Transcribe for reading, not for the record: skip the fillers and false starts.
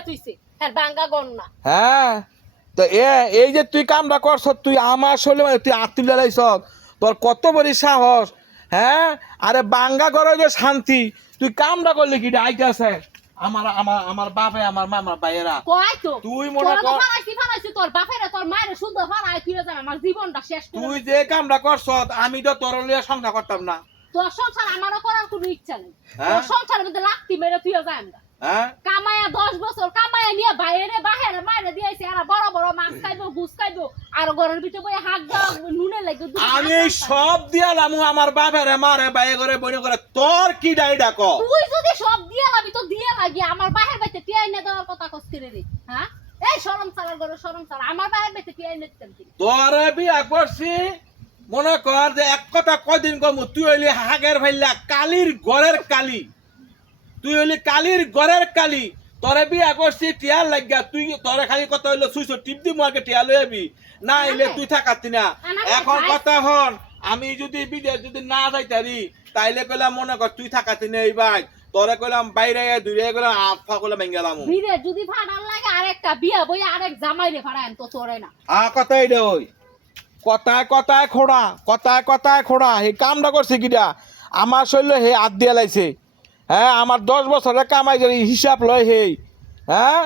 দিয়া তুইছে হ্যাঁ বাঙ্গা গন্না হ্যাঁ তো এই যে তুই কামটা করছ তুই আমার শরীরে মানে তুই আত্মীয় লাইছ তোর কত বড় সাহস হ্যাঁ আরে বাঙ্গা করে যে শান্তি তুই কামটা করলি কি আইতাছে আমার আমার আমার বাপে আমার মামার ভাইয়েরা কয় তো তুই মনে কর ফালাইছি তোর বাপেরা তোর মায়ের শুদ্ধ ফালাই তুই যাবে আমার জীবনটা শেষ করে তুই যে কামটা করছ আমি তো তোর লিয়ে সংসার করতাম না তোর সংসার আমারও করার কোনো ইচ্ছা নেই হ্যাঁ? তোর সংসারের মধ্যে লাত্তি মেরে তুই যায় আমরা হ্যাঁ কামায়া 10 বছর কামায়া নিয়ে বাইরে বাহিরে মাইরে দিয়েছে আর বড় বড় মাছ খাইবো গুছ খাইবো আর ঘরের ভিতরে বই হাত দাও নুনে লাগবে আমি সব দিয়ালাম আমার বাপের মারে বাইরে করে বইনে করে তোর কি ডাইডা ক তুই যদি সব দিয়ে লাবি তো দিয়ে লাগি আমার বাহির বাইতে টিয়াই না দেওয়ার কথা কষ্ট রে হ্যাঁ এই শরম চালার ঘরে শরম চালা আমার বাহির বাইতে টিয়াই নিতেন তোর বিয়া করছি মনে কর যে এক কথা কদিন কম তুই হইলি হাগের ভাইলা কালির গড়ের কালি তুই হইলি কালির গড়ের কালি তোরে বিয়া করছি টিয়ার লাগিয়া তুই তোরে খালি কথা হইলো সুইস টিপ দি মাকে টিয়া লই আবি না হইলে তুই থাকাতি না এখন কথা হন আমি যদি বিদেশ যদি না যাইতারি তাইলে কইলাম মনে কর তুই থাকাতি নেই ভাই তোরে কইলাম বাইরে দূরে গেলাম আফা কইলাম বেঙ্গালাম বিরে যদি ফাড়ার লাগে আরেকটা বিয়া বই আরেক জামাই রে ফাড়ায় তো তোরে না কথাই দে ওই কথায় কথায় খোড়া কথায় কথায় খোড়া এই কামটা করছে কিটা আমার শরীরে হে হাত দিয়ে লাইছে হ্যাঁ আমার 10 বছরের কামাই হিসাব লয় হেই হ্যাঁ